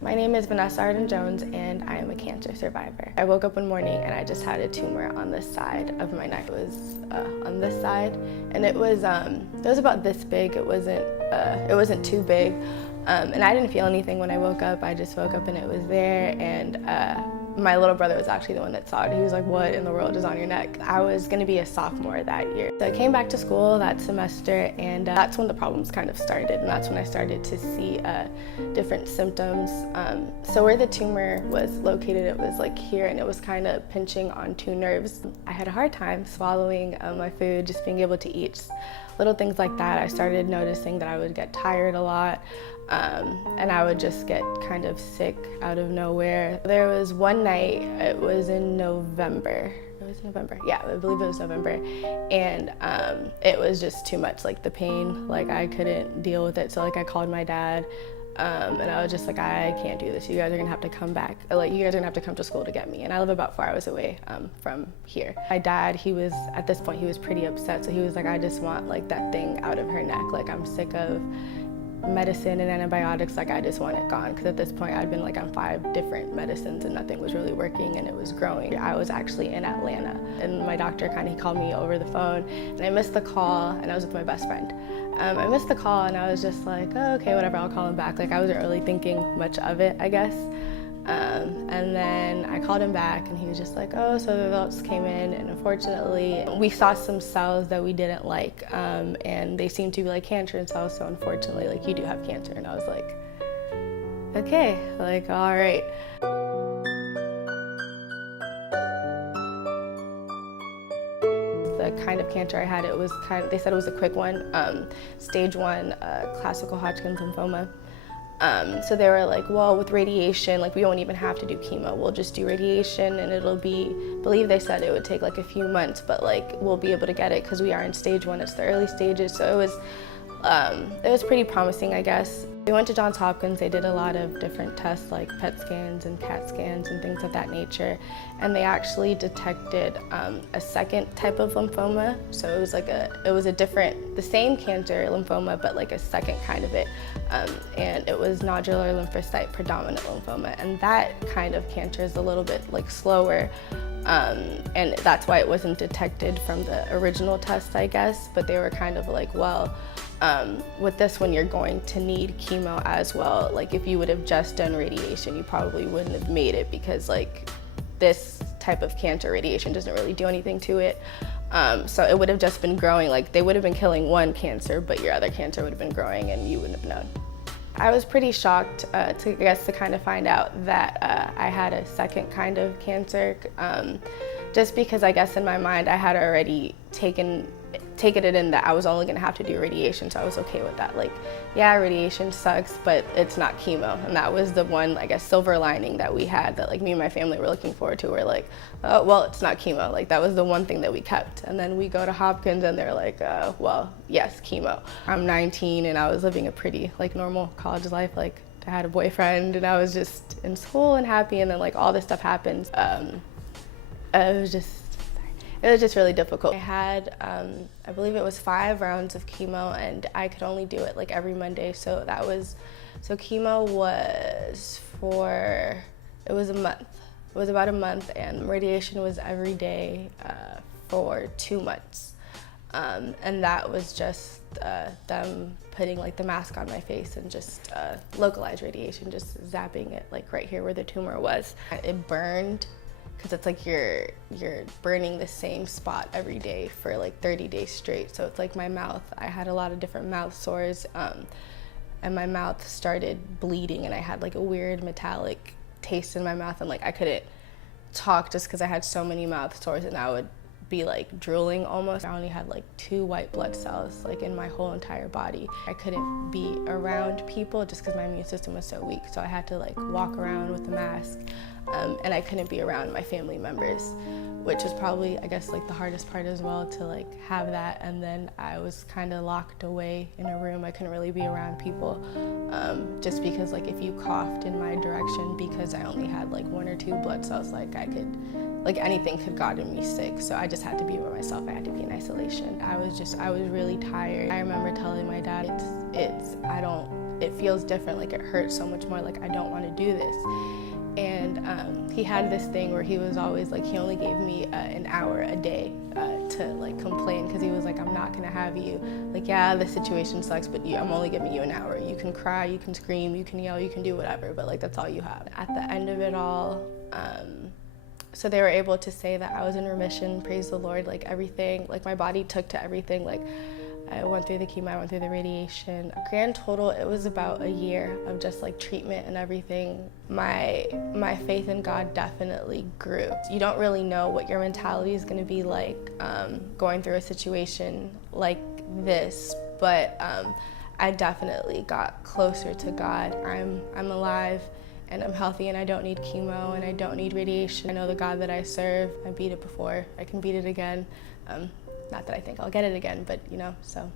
My name is Vanessa Jones, and I am a cancer survivor. I woke up one morning and I just had a tumor on this side of my neck. It was on this side, and it was about this big. It wasn't too big, and I didn't feel anything when I woke up. I just woke up and it was there, and my little brother was actually the one that saw it. He was like, "What in the world is on your neck?" I was going to be a sophomore that year. So I came back to school that semester, and that's when the problems kind of started, and that's when I started to see different symptoms. So where the tumor was located, it was like here, and it was kind of pinching on two nerves. I had a hard time swallowing my food, just being able to eat little things like that. I started noticing that I would get tired a lot. And I would just get kind of sick out of nowhere. There was one night, it was in November. Yeah, I believe it was November. And it was just too much, like the pain, like I couldn't deal with it. So like I called my dad, and I was just like, I can't do this. You guys are gonna have to come back. Like, you guys are gonna have to come to school to get me. And I live about 4 hours away from here. My dad, at this point, he was pretty upset. So he was like, I just want like that thing out of her neck. Like, I'm sick of medicine and antibiotics, like I just want it gone, because at this point I'd been like on 5 different medicines and nothing was really working, and it was growing. I was actually in Atlanta, and my doctor he called me over the phone, and I missed the call, and I was with my best friend. I missed the call, and I was just like, oh, okay, whatever, I'll call him back. Like, I wasn't really thinking much of it, I guess. And then I called him back, and he was just like, oh, so the results came in, and unfortunately we saw some cells that we didn't like, and they seemed to be like cancer cells, so unfortunately, like, you do have cancer. And I was like, okay, like, all right. The kind of cancer I had, they said it was a quick one, stage 1 classical Hodgkin's lymphoma. So they were like, well, with radiation, like, we won't even have to do chemo. We'll just do radiation, and it'll be, I believe they said it would take like a few months, but like, we'll be able to get it because we are in stage 1. It's the early stages. So it was pretty promising, I guess. We went to Johns Hopkins. They did a lot of different tests, like PET scans and CAT scans and things of that nature. And they actually detected a second type of lymphoma. So it was the same cancer lymphoma, but like a second kind of it. And it was nodular lymphocyte predominant lymphoma. And that kind of cancer is a little bit like slower. And that's why it wasn't detected from the original test, I guess. But they were kind of like, well, with this one, you're going to need chemo as well. Like, if you would have just done radiation, you probably wouldn't have made it, because like this type of cancer, radiation doesn't really do anything to it. So it would have just been growing. Like, they would have been killing one cancer, but your other cancer would have been growing and you wouldn't have known. I was pretty shocked to kind of find out that I had a second kind of cancer, just because I guess in my mind I had already taken it in that I was only gonna have to do radiation, so I was okay with that. Like, yeah, radiation sucks, but it's not chemo. And that was the one, I guess, silver lining that we had, that like me and my family were looking forward to. We're like, oh, well, it's not chemo. Like, that was the one thing that we kept. And then we go to Hopkins and they're like, well, yes, chemo. I'm 19 and I was living a pretty like normal college life. Like, I had a boyfriend and I was just in school and happy, and then like all this stuff happens. It was just really difficult. I had, I believe it was 5 rounds of chemo, and I could only do it like every Monday. So chemo was it was a month. It was about a month, and radiation was every day for 2 months. And that was just them putting like the mask on my face and just localized radiation, just zapping it like right here where the tumor was. It burned, because it's like you're burning the same spot every day for like 30 days straight. So it's like my mouth, I had a lot of different mouth sores, and my mouth started bleeding, and I had like a weird metallic taste in my mouth, and like I couldn't talk just because I had so many mouth sores, and I would be like drooling almost. I only had like 2 white blood cells like in my whole entire body. I couldn't be around people just because my immune system was so weak, so I had to like walk around with a mask. And I couldn't be around my family members, which was probably, I guess, like the hardest part as well, to like have that. And then I was kind of locked away in a room. I couldn't really be around people, just because like if you coughed in my direction, because I only had like 1 or 2 blood cells, like anything could gotten me sick. So I just had to be by myself. I had to be in isolation. I was really tired. I remember telling my dad, it feels different, like it hurts so much more, like I don't want to do this. And he had this thing where he was always like, he only gave me an hour a day to like complain, because he was like, I'm not gonna have you, like, yeah, the situation sucks, but I'm only giving you an hour. You can cry, you can scream, you can yell, you can do whatever, but like that's all you have. At the end of it all, so they were able to say that I was in remission, praise the Lord, like everything, like my body took to everything, like I went through the chemo, I went through the radiation. Grand total, it was about a year of just like treatment and everything. My faith in God definitely grew. You don't really know what your mentality is gonna be like going through a situation like this, but I definitely got closer to God. I'm alive and I'm healthy and I don't need chemo and I don't need radiation. I know the God that I serve. I beat it before, I can beat it again. Not that I think I'll get it again, but you know, so.